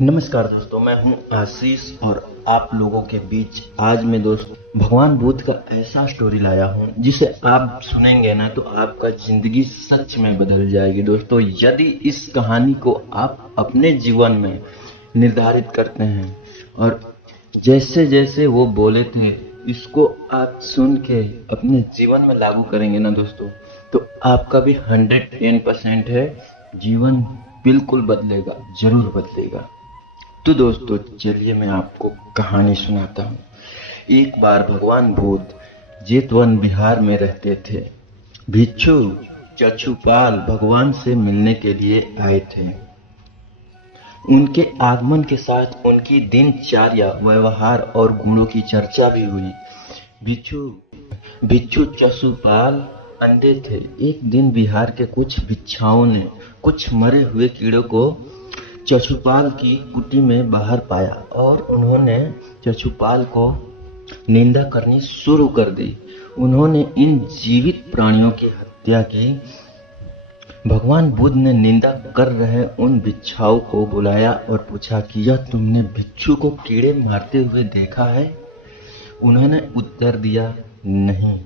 नमस्कार दोस्तों, मैं हूं आशीष और आप लोगों के बीच आज मैं दोस्त भगवान बुद्ध का ऐसा स्टोरी लाया हूं जिसे आप सुनेंगे ना तो आपका जिंदगी सच में बदल जाएगी। दोस्तों, यदि इस कहानी को आप अपने जीवन में निर्धारित करते हैं और जैसे जैसे वो बोले थे इसको आप सुन के अपने जीवन में लागू करेंगे ना दोस्तों, तो आपका भी 110% है, जीवन बिल्कुल बदलेगा, जरूर बदलेगा। तो दोस्तों चलिए मैं आपको कहानी सुनाता हूँ। एक बार भगवान बुद्ध जेतवन बिहार में रहते थे। भिक्षु चक्षुपाल भगवान से मिलने के लिए आए थे। उनके आगमन के साथ उनकी दिनचर्या, व्यवहार और गुणों की चर्चा भी हुई। भिक्षु भिक्षु चक्षुपाल अंधे थे। एक दिन बिहार के कुछ भिक्षुओं ने कुछ मरे हुए कीड़ों को चक्षुपाल की कुटी में बाहर पाया और उन्होंने चक्षुपाल को निंदा करनी शुरू कर दी। उन्होंने इन जीवित प्राणियों की हत्या की। भगवान बुद्ध ने निंदा कर रहे उन भिक्षुओं को बुलाया और पूछा कि यह तुमने भिक्षु को कीड़े मारते हुए देखा है? उन्होंने उत्तर दिया, नहीं।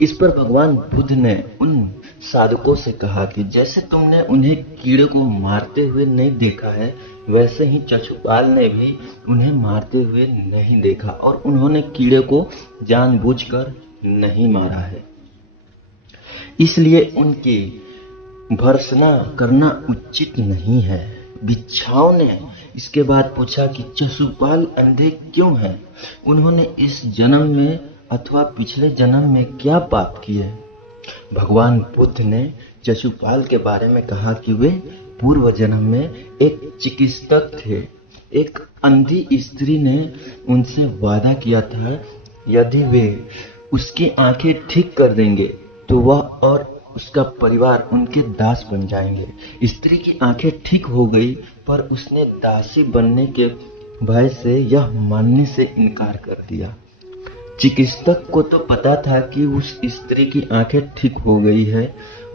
इस पर भगवान बुद्ध ने उन साधकों से कहा कि जैसे तुमने उन्हें कीड़े को मारते हुए नहीं देखा है, वैसे ही चक्षुपाल ने भी उन्हें मारते हुए नहीं देखा और उन्होंने कीड़े को जानबूझकर नहीं मारा है। इसलिए उनकी भर्त्सना करना उचित नहीं है। भिक्षुओं ने इसके बाद पूछा कि चक्षुपाल अंधे क्यों हैं? उन्होंने इस जन्म में अथवा पिछले जन्म में क्या पाप किए? भगवान बुद्ध ने चक्षुपाल के बारे में कहा कि वे पूर्व जन्म में एक चिकित्सक थे। एक अंधी स्त्री ने उनसे वादा किया था, यदि वे उसकी आंखें ठीक कर देंगे तो वह और उसका परिवार उनके दास बन जाएंगे। स्त्री की आंखें ठीक हो गई, पर उसने दासी बनने के भय से यह मानने से इनकार कर दिया। चिकित्सक को तो पता था कि उस स्त्री की आंखें ठीक हो गई है,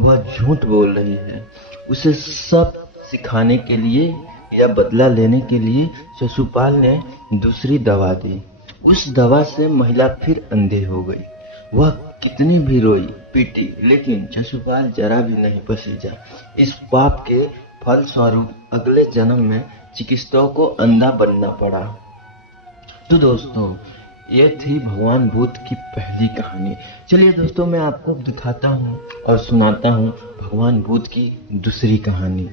वह झूठ बोल रही है। उसे सब सिखाने के लिए या बदला लेने के लिए चक्षुपाल ने दूसरी दवा दी। उस दवा से महिला फिर अंधे हो गई। वह कितनी भी रोई पीटी, लेकिन चक्षुपाल जरा भी नहीं पसीजा। इस पाप के फलस्वरूप अगले जन्म में चिकित्सकों को अंधा बनना पड़ा। तो दोस्तों, ये थी भगवान बुद्ध की पहली कहानी। चलिए दोस्तों, मैं आपको दिखाता हूँ और सुनाता हूँ भगवान बुद्ध की दूसरी कहानी।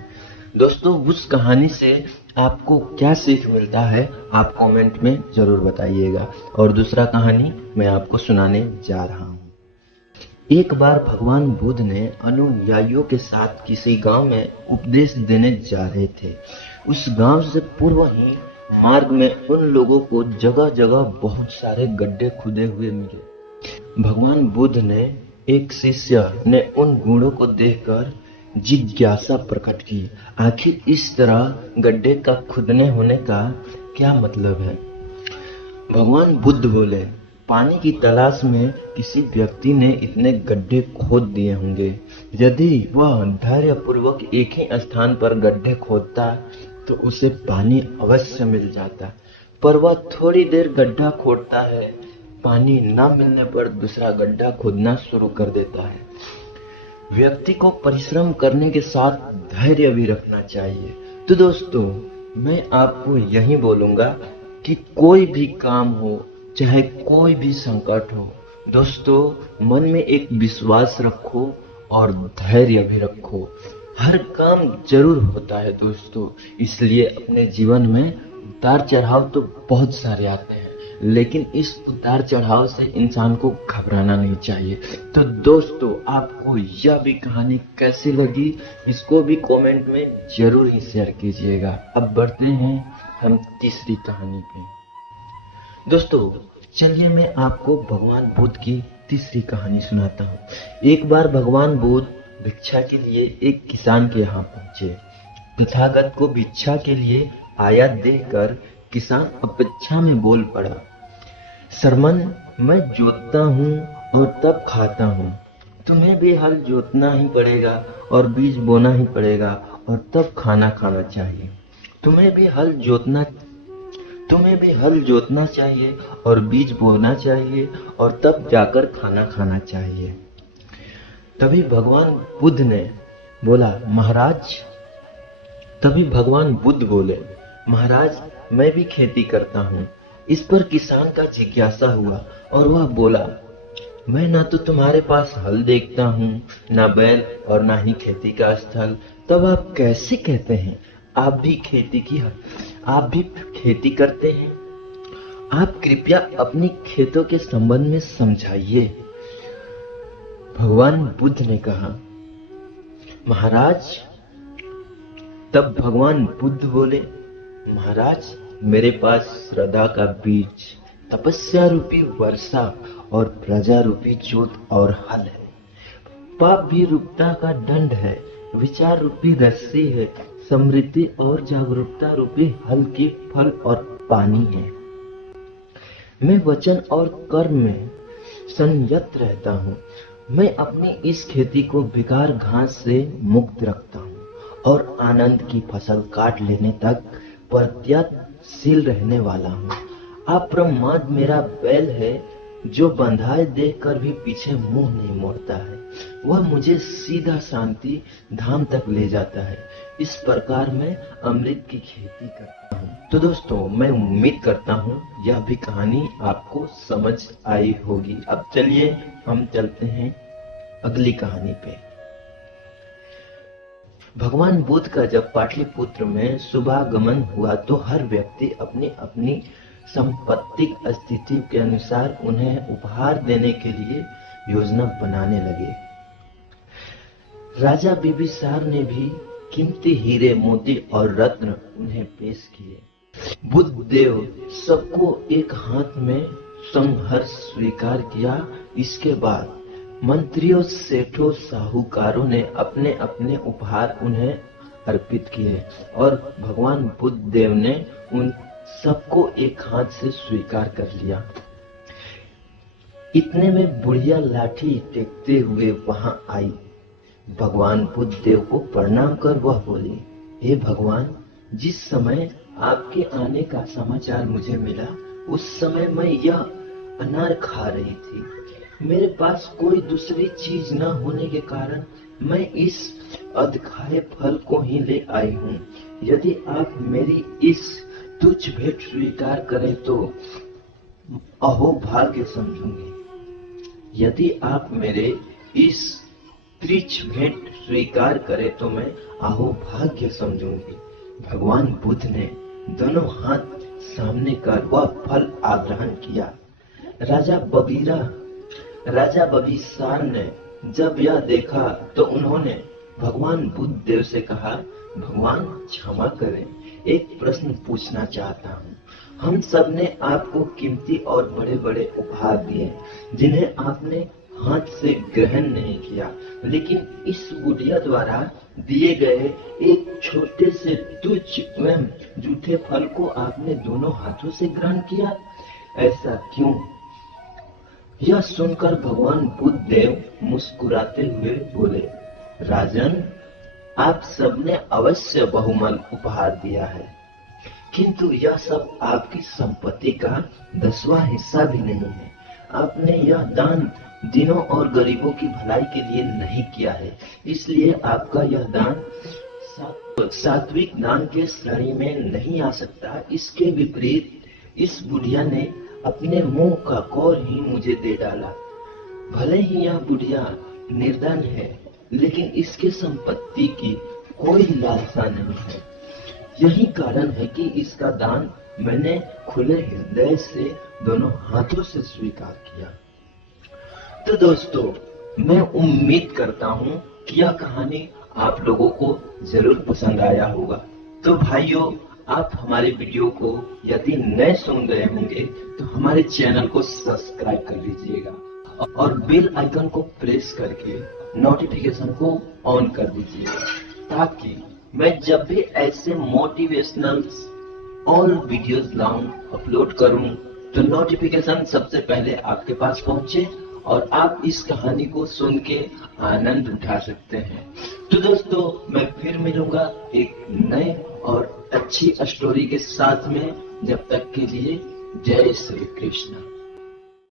दोस्तों, उस कहानी से आपको क्या सीख मिलता है आप कमेंट में जरूर बताइएगा। और दूसरा कहानी मैं आपको सुनाने जा रहा हूँ। एक बार भगवान बुद्ध ने अनुयायियों के साथ किसी गांव में उपदेश देने जा रहे थे। उस गांव से पूर्व ही मार्ग में उन लोगों को जगह जगह बहुत सारे गड्ढे खुदे हुए मिले। भगवान बुद्ध ने एक शिष्य ने उन गुणों को देखकर जिज्ञासा प्रकट की, आखिर इस तरह गड्ढे का खुदने होने का क्या मतलब है? भगवान बुद्ध बोले, पानी की तलाश में किसी व्यक्ति ने इतने गड्ढे खोद दिए होंगे। यदि वह धैर्यपूर्वक एक ही स्थान पर गड्ढे खोदता तो उसे पानी अवश्य मिल जाता, पर वह थोड़ी देर गड्ढा खोदता है, पानी न मिलने पर दूसरा गड्ढा खोदना शुरू कर देता है। व्यक्ति को परिश्रम करने के साथ धैर्य भी रखना चाहिए। तो दोस्तों, मैं आपको यही बोलूंगा कि कोई भी काम हो, चाहे कोई भी संकट हो, दोस्तों मन में एक विश्वास रखो और धैर्य भी रखो। हर काम जरूर होता है दोस्तों, इसलिए अपने जीवन में उतार चढ़ाव तो बहुत सारे आते हैं, लेकिन इस उतार चढ़ाव से इंसान को घबराना नहीं चाहिए। तो दोस्तों, आपको यह भी कहानी कैसी लगी, इसको भी कमेंट में जरूर ही शेयर कीजिएगा। अब बढ़ते हैं हम तीसरी कहानी पे। दोस्तों, चलिए मैं आपको भगवान बुद्ध की तीसरी कहानी सुनाता हूँ। एक बार भगवान बुद्ध भिक्षा के लिए एक किसान के यहाँ पहुंचे। तथागत को भिक्षा के लिए आया देखकर किसान अपेक्षा में बोल पड़ा, श्रमण, मैं जोतता हूँ और तब खाता हूँ। तुम्हें भी हल जोतना ही पड़ेगा और बीज बोना ही पड़ेगा और तब खाना खाना चाहिए। तुम्हें भी हल जोतना तुम्हें भी हल जोतना चाहिए और बीज बोना चाहिए और तब जाकर खाना खाना चाहिए। तभी भगवान बुद्ध ने बोला महाराज तभी भगवान बुद्ध बोले महाराज मैं भी खेती करता हूँ। इस पर किसान का जिज्ञासा हुआ और वह बोला मैं ना तो तुम्हारे पास हल देखता हूँ, ना बैल और ना ही खेती का स्थल, तब आप कैसे कहते हैं आप भी खेती करते हैं? आप कृपया अपनी खेतों के संबंध में समझाइए। भगवान बुद्ध ने कहा महाराज तब भगवान बुद्ध बोले महाराज मेरे पास श्रद्धा का बीज, तपस्या रूपी वर्षा और प्रजा रूपी जोत और हल है। पाप भी रूपता का दंड है, विचार रूपी रस्सी है, समृद्धि और जागरूकता रूपी हल के फल और पानी है। मैं वचन और कर्म में संयत रहता हूँ। मैं अपनी इस खेती को बेकार घास से मुक्त रखता हूँ और आनंद की फसल काट लेने तक प्रयत्नशील रहने वाला हूँ। आप ब्रह्मांड मेरा बैल है जो बंधाए देखकर भी पीछे मुंह नहीं मोड़ता है। वह मुझे सीधा शांति धाम तक ले जाता है। इस प्रकार मैं अमृत की खेती करता हूँ। तो दोस्तों मैं उम्मीद करता हूँ यह भी कहानी आपको समझ आई होगी। अब चलिए हम चलते हैं अगली कहानी पे। भगवान बुद्ध का जब पाटलिपुत्र में शुभागमन हुआ तो हर व्यक्ति अपनी अपनी सांपत्तिक स्थिति के अनुसार उन्हें उपहार देने के लिए योजना बनाने लगे। राजा बिंबिसार ने भी कीमती हीरे मोती और रत्न उन्हें पेश किए। बुद्ध देव सबको एक हाथ में संहर्ष स्वीकार किया। इसके बाद मंत्रियों सेठों साहूकारों ने अपने अपने उपहार उन्हें अर्पित किए और भगवान बुद्ध देव ने उन सबको एक हाथ से स्वीकार कर लिया। इतने में बुढ़िया लाठी टेकते हुए वहां आई। भगवान बुद्ध देव को प्रणाम कर वह बोली हे भगवान जिस समय आपके आने का समाचार मुझे मिला उस समय मैं यह अनार खा रही थी। मेरे पास कोई दूसरी चीज न होने के कारण मैं इस अधखाए फल को ही ले आई हूँ। यदि आप मेरी इस तुच्छ भेंट स्वीकार करें तो अहोभाग्य समझूंगी। यदि आप मेरे इस तुच्छ भेंट स्वीकार करें तो मैं अहोभाग्य समझूंगी। भगवान बुद्ध ने दोनों हाथ सामने कर वह फल आग्रहण किया। राजा बबीसार ने जब यह देखा तो उन्होंने भगवान बुद्ध देव से कहा भगवान क्षमा करें, एक प्रश्न पूछना चाहता हूँ। हम सब ने आपको कीमती और बड़े बड़े उपहार दिए जिन्हें आपने हाथ से ग्रहण नहीं किया, लेकिन इस बुढ़िया द्वारा दिए गए एक छोटे से तुच्छ एवं जूठे फल को आपने दोनों हाथों से ग्रहण किया, ऐसा क्यों? यह सुनकर भगवान बुद्ध देव मुस्कुराते हुए बोले राजन आप सबने अवश्य बहुमूल्य उपहार दिया है, किंतु यह सब आपकी संपत्ति का 10वां हिस्सा भी नहीं है। आपने यह दान दीनों और गरीबों की भलाई के लिए नहीं किया है, इसलिए आपका यह दान सात्विक दान के श्रेणी में नहीं आ सकता। इसके विपरीत इस बुढ़िया ने अपने मुंह का कौर ही मुझे दे डाला। भले ही यह बुढ़िया निर्धन है, लेकिन इसके संपत्ति की कोई लालसा नहीं है। यही कारण है कि इसका दान मैंने खुले हृदय से दोनों हाथों से स्वीकार किया। तो दोस्तों मैं उम्मीद करता हूँ कि यह कहानी आप लोगों को जरूर पसंद आया होगा। तो भाइयों आप हमारे वीडियो को यदि नए सुन रहे होंगे तो हमारे चैनल को सब्सक्राइब कर लीजिएगा और बेल आइकन को प्रेस करके नोटिफिकेशन को ऑन कर दीजिएगा, ताकि मैं जब भी ऐसे मोटिवेशनल और वीडियोस लाऊं अपलोड करूं तो नोटिफिकेशन सबसे पहले आपके पास पहुंचे और आप इस कहानी को सुन के आनंद उठा सकते हैं। तो दोस्तों मैं फिर मिलूंगा एक नए और अच्छी स्टोरी के साथ में। जब तक के लिए जय श्री कृष्ण।